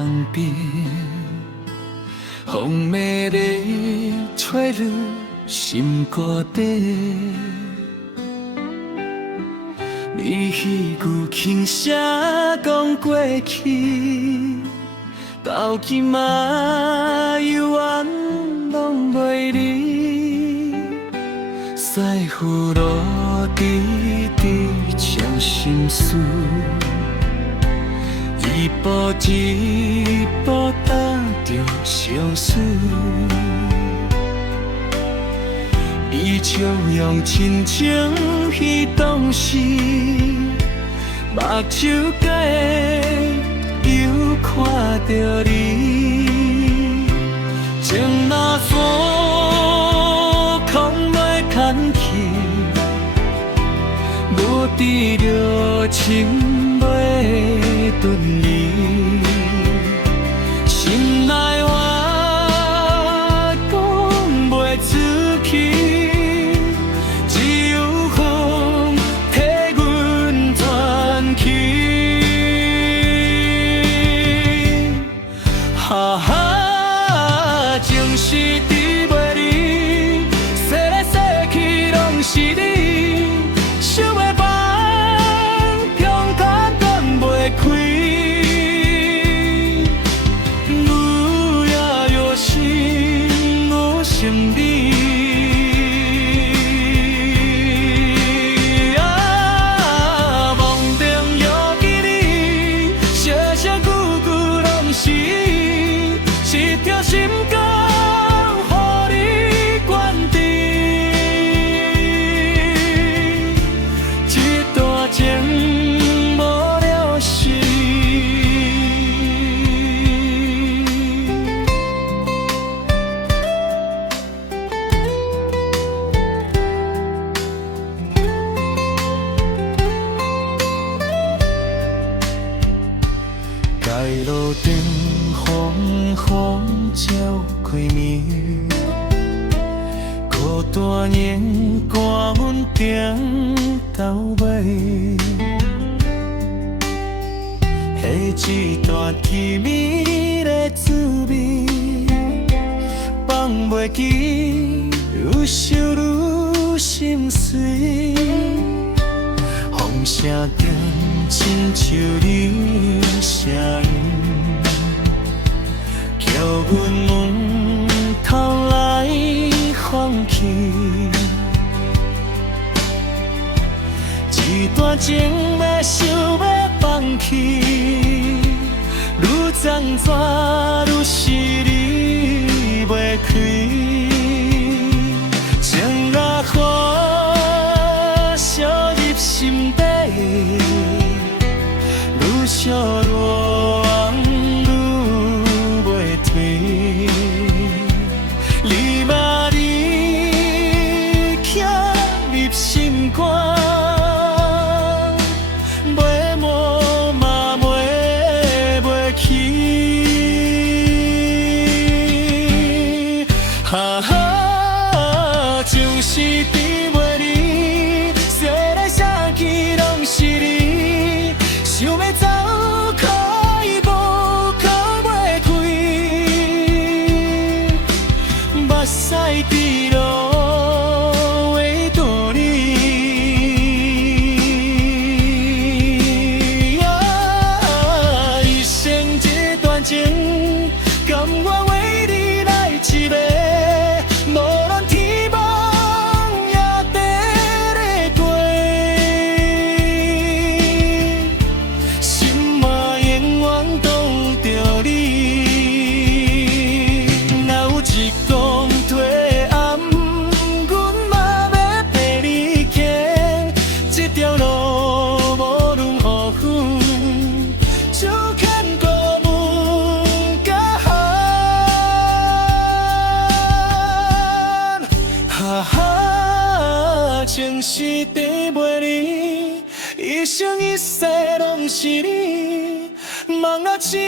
旁边，风美丽吹入心肝底。你迄句轻声讲过去，到今嘛犹原拢袂离。西湖落滴滴将心事，一步一步踏着相思。你笑容亲像彼当时，目睭间又看着你，情若山空袂牵去，无知热情袂遁离，心内话讲袂出去。哈哈，情是伫袂离，说来说去拢是你，想要放，胸坎断袂开，愈夜越心无成理。梦中犹记你，些些句句拢是。一条心肝，予你决定，一段情无了时。街路顶。风照开暝，孤单眼赶阮顶到尾，迄一段甜蜜的滋味，放袂记，愈想愈心碎。风声中亲像你声音。叫阮回头来放弃，一段情要想要放弃，愈漳泉愈是离袂开，情若火烧入心底，愈烧热。你嘛你刻入心肝，袂磨嘛袂去。哈哈，情是伫袂离，说来说去拢是你，想要走。目屎滴落为道理，一生这段情，甘愿为你来一个，无论天荒也地地，心嘛永远当着你。若有一讲。哈哈，情是伫袂离，一生一世拢是你，梦啊痴。